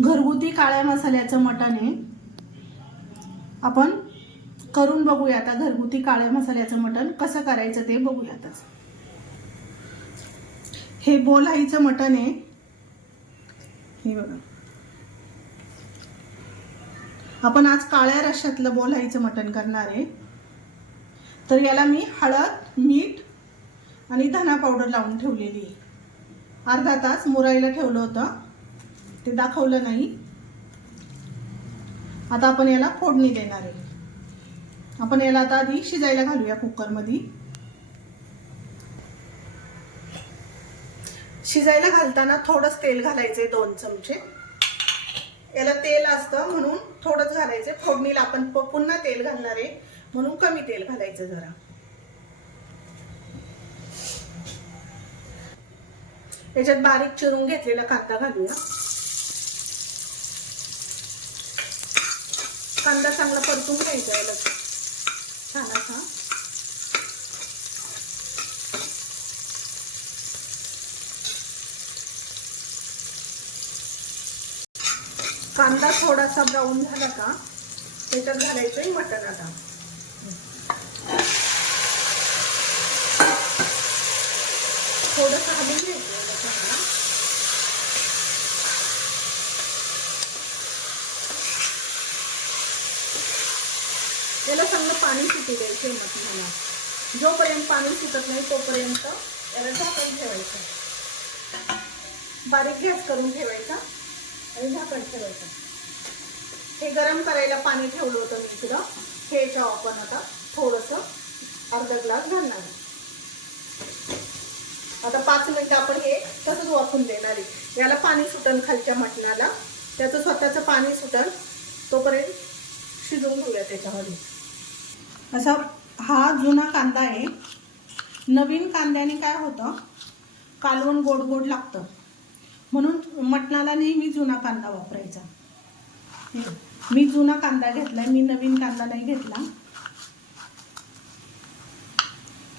घरगुती काळ्या मसाल्याचं मटण आहे. आपण करून बघूया आता घरगुती काळ्या मसाल्याचं मटण कसं करायचं ते बघूयातच. हे बोलाईचं मटण आहे. हे बघा, आपण आज काळ्या रश्श्यातलं बोलाईचं मटण करणार आहे. तर याला मी हळद, मीठ आणि धना पावडर लावून ठेवलेली आहे. अर्धा तास मुरायला ठेवलं होतं, ते दाखवलं नाही. आता आपण याला फोडणी देणार आहे. आपण याला आता आधी शिजायला घालूया कुकरमध्ये. शिजायला घालताना थोडंच तेल घालायचे, 2 चमचे. याला तेल असतं म्हणून थोडंच घालायचं. फोडणीला आपण पुन्हा तेल घालणार आहे म्हणून कमी तेल घालायचं जरा. याच्यात बारीक चिरून घेतलेला कांदा घालूया. कांदा चांगला परतून घ्यायचा याला छान असा. कांदा थोडासा ब्राऊन झाला का त्याच्यात घालायचंय मटण. आता थोडंसं हलवून घ्यायचं. याला चांगलं पाणी सुटू द्यायचं मटणाला. जोपर्यंत पाणी सुटत नाही तोपर्यंत याला झाकण ठेवायचं. बारीक गॅस करून ठेवायचा आणि झाकण ठेवायचं. हे गरम करायला पाणी ठेवलं होतं मी इकडं. हे याच्यावर आपण आता थोडंसं अर्धा ग्लास घालणार. आता 5 मिनिटं आपण हे तसंच वाफून देणार आहे. याला पाणी सुटन खालच्या मटणाला, त्याचं स्वतःचं पाणी सुटन तोपर्यंत शिजवून घेऊया त्याच्यामध्ये. असा हा जुना कांदा आहे. नवीन कांद्याने काय होतं, कालवण गोड गोड लागतं म्हणून मटणाला नेहमी जुना कांदा वापरायचा. मी जुना कांदा घेतलाय, मी नवीन कांदा नाही घेतला.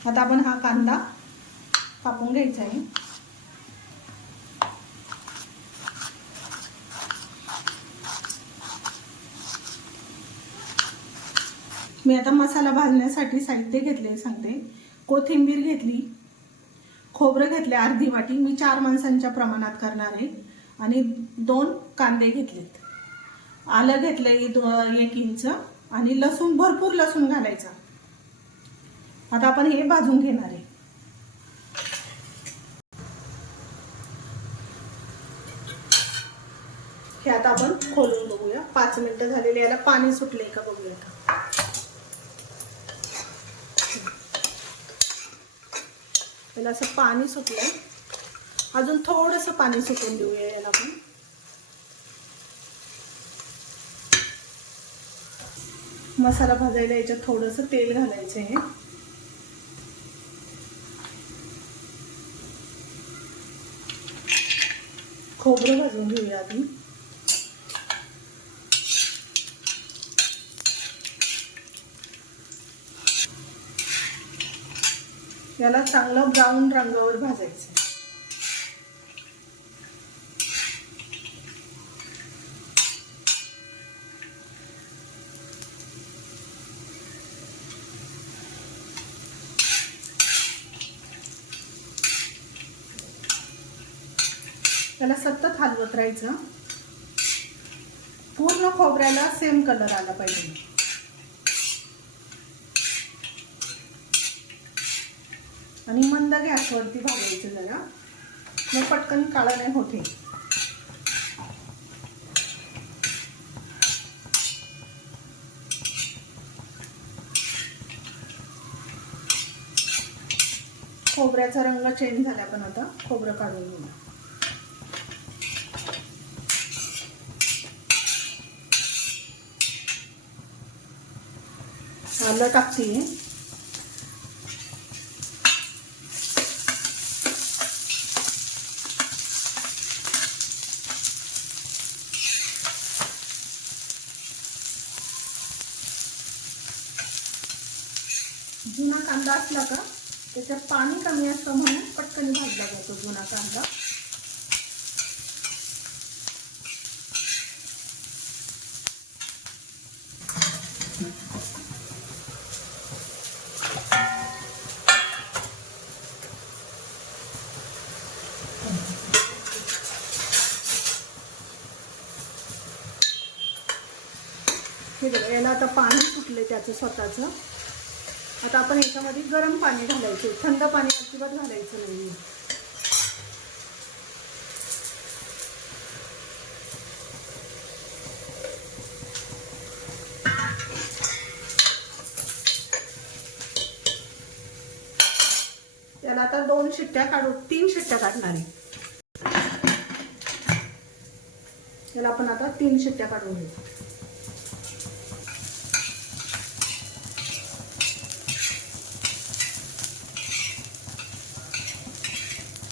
आता आपण हा कांदा कापून घ्यायचा आहे. मी आता मसाला भाजण्यासाठी साहित्य घेतले सांगते. कोथिंबीर घेतली, खोबरं घेतले अर्धी वाटी. मी 4 माणसांच्या प्रमाणात करणार आहे. आणि 2 कांदे घेतलेत. आलं घेतलंय 1 इंच आणि लसूण, भरपूर लसूण घालायचा. आता आपण हे भाजून घेणार आहे. हे आता आपण खोलून बघूया. 5 मिनिटं झालेले. याला पाणी सुटले का बघूया का. याला असं पाणी सुटलंय. अजून थोडंसं पाणी सुटून देऊया याला आपण. मसाला भाजायला याच्यात थोडंसं तेल घालायचं आहे. खोबरं भाजून घेऊया आधी. याला चांगलं ब्राऊन रंगावर भाजायचं. त्याला सतत हलवत राहायचं. पूर्ण खोबऱ्याला सेम कलर आला पाहिजे. आणि मंद गॅसवरती भाजायचं जरा, मग पटकन काळं नाही होते. खोबऱ्याचा रंग चेंज झाला, पण आता खोबरं काढून घेऊ. आलं टाकते. जुना कांदा असला का त्याच्यात पाणी कमी असतं म्हणून पटकन भाजला जातो जुना कांदा. हे बघा, याला आता पाणी सुटले त्याचं स्वतःचं. आता आपण याच्यामध्ये गरम पाणी घालायचं, थंड पाणी अजिबात घालायचं नाही. याला आता 2 शिट्ट्या काढू, 3 शिट्ट्या काढणार आहे. याला आपण आता 3 शिट्ट्या काढून घेऊ.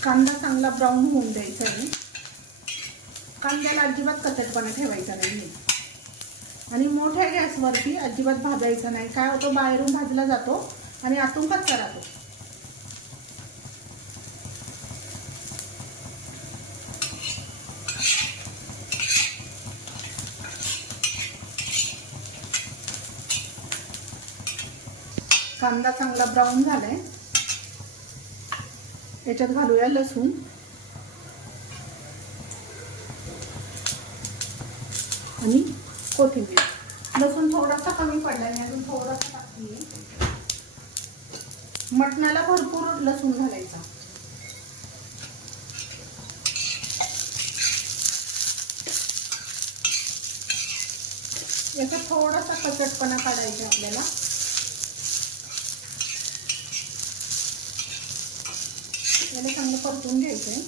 कांदा चांगला ब्राऊन होऊन द्यायचा आहे. कांद्याला अजिबात कचटपणा ठेवायचा नाही आणि मोठ्या गॅसवरती अजिबात भाजायचा नाही. काय होतं, बाहेरून भाजला जातो आणि आतून कच्चा राहतो. कांदा चांगला ब्राऊन झालाय. याच्यात घालूया लसूण आणि कोथिंबीर. लसूण थोडासा कमी पडलाय, मी अजून थोडासा टाकते. मटणाला भरपूर लसूण घालायचा. याचा थोडासा कचटपणा काढायचा आपल्याला. याला चांगलं परतून घ्यायचं आहे.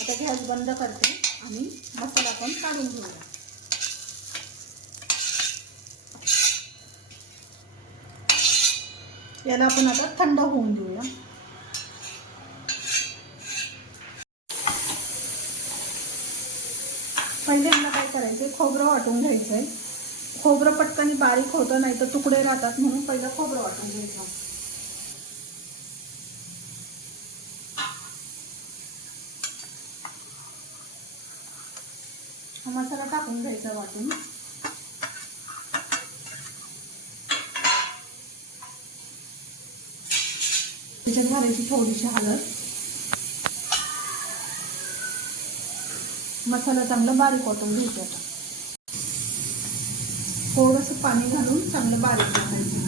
आता गॅस बंद करते आणि मसाला आपण काढून घेऊया. याला आपण आता थंड होऊन देऊया. पहिल्यांदा काय करायचंय, खोबरं वाटून घ्यायचंय. खोबरं पटकन बारीक होतं, नाही तर तुकडे राहतात, म्हणून पहिलं खोबरं वाटून घ्यायचं. हा मसाला टाकून घ्यायचा वाटून. त्याच्यात घालायची थोडीशी हळद. मसाला चांगला बारीक वाटून घ्यायचा. आता थोडंसं पाणी घालून चांगलं बारीक करायचं.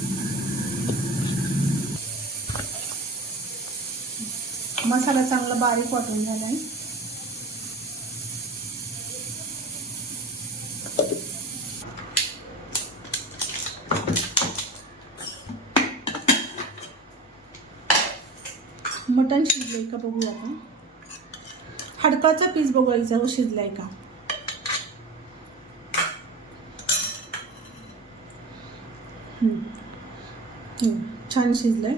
मसाला चांगला बारीक वाटून झालाय. मटण शिजलंय का बघूया आपण. हाडकाचा पीस बघायचा शिजलाय का. छान शिजलंय.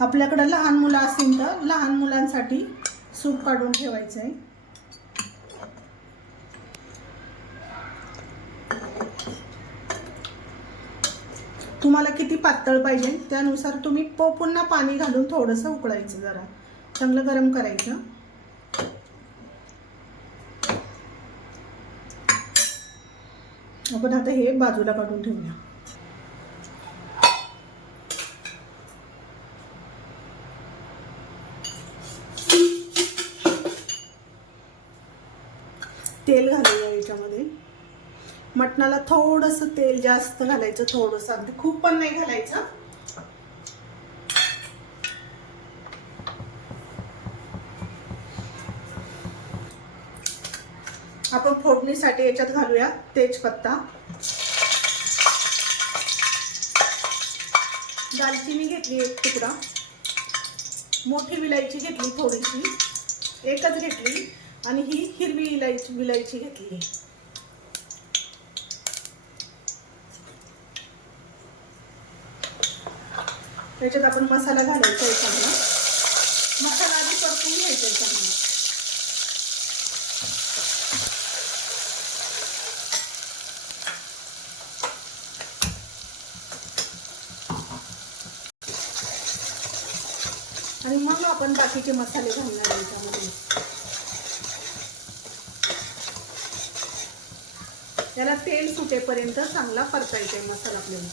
आपल्याकडे लहान मुलं असतील तर लहान मुलांसाठी सूप काढून ठेवायचं आहे. तुम्हाला किती पातळ पाहिजे त्यानुसार तुम्ही पुन्हा पाणी घालून थोडंसं उकळायचं. जरा चांगलं गरम करायचं. आपण आता हे बाजूला काढून ठेवूया. तेल घालूया याच्यामध्ये. मटणाला थोडंसं तेल जास्त घालायचं, थोडंसं, अगदी खूप पण नाही घालायचं. आपण फोडणीसाठी याच्यात घालूया तेजपत्ता, दालचिनी घेतली 1 तुकडा, मोठी विलायची घेतली थोडीशी, एकच घेतली, आणि ही हिरवी विलायची घेतली. त्याच्यात आपण मसाला घालायचा आहे. चांगला मसाला आधी परतून घ्यायचा आहे चांगला. आणि मग आपण बाकीचे मसाले घालणार याच्यामध्ये. याला तेल सुटेपर्यंत चांगला परतायचा आहे मसाला आपल्याला.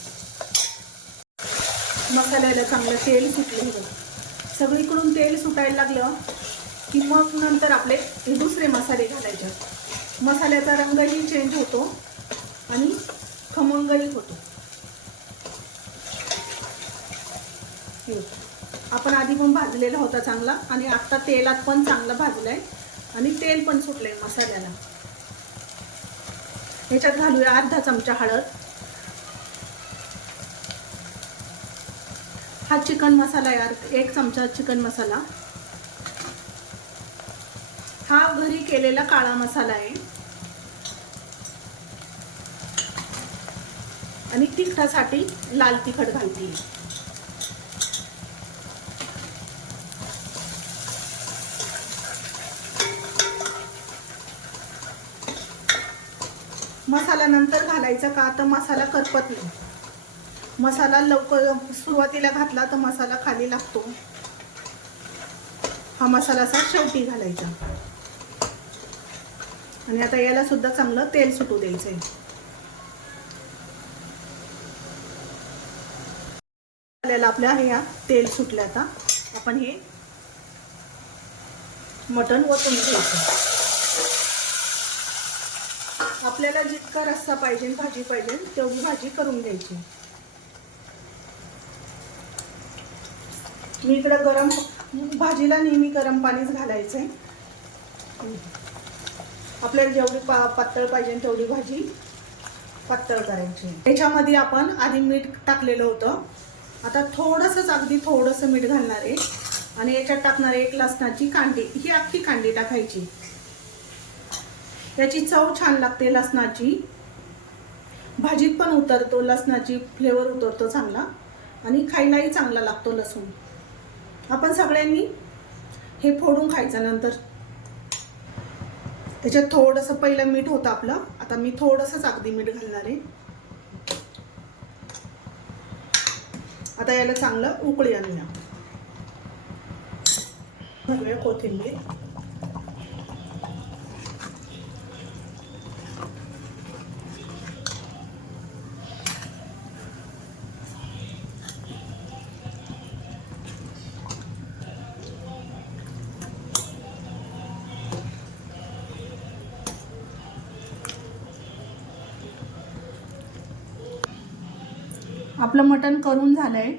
मसाल्याला चांगलं तेल सुटलं बघा. सगळीकडून तेल सुटायला लागलं की मग नंतर आपले हे दुसरे मसाले घालायचे. मसाल्याचा रंगही चेंज होतो आणि खमंगही होतो. आपण आधी पण भाजलेला होता चांगला आणि आता तेलात पण चांगला भाजलाय आणि तेल पण सुटलंय मसाल्याला. ह्याच्यात घालूया अर्धा चमचा हळद. हा चिकन मसाला आहे, 1 चमचा चिकन मसाला. हा घरी केलेला काळा मसाला आहे. आणि तिखटासाठी लाल तिखट घालते. मसाला नंतर घालायचा का तर मसाला करपत नाही. मसाला लवकर सुरुवातीला घातला तर मसाला खाली लागतो. हा मसाला असा शेवटी घालायचा. आणि आता याला सुद्धा चांगलं तेल सुटू द्यायचंय. आपल्या ह्या तेल सुटलं. आता आपण हे मटण ओतून घ्यायचं. आपल्याला जितका रस्सा पाहिजे भाजी पाहिजे तेवढी भाजी करून घ्यायची. मी इकडे गरम भाजीला नेहमी गरम पाणीच घालायचंय. आपल्याला जेवढी पातळ पाहिजे तेवढी भाजी पातळ करायची. याच्यामध्ये आपण आधी मीठ टाकलेलं होतं. आता थोडंसंच अगदी थोडंसं मीठ घालणार आहे आणि याच्यात टाकणार आहे 1 लसणाची कांडी. ही अख्खी कांडी टाकायची. याची चव छान लागते लसणाची. भाजीत पण उतरतो लसणाची फ्लेवर उतरतो चांगला आणि खायलाही चांगला लागतो लसूण. आपण सगळ्यांनी हे फोडून खायचं. नंतर त्याच्यात थोडंसं पहिलं मीठ होतं आपलं. आता मी थोडंसंच अगदी मीठ घालणार आहे. आता याला चांगलं उकळी आणूया. घालूया कोथिंबीर. आपलं मटण करून झालंय.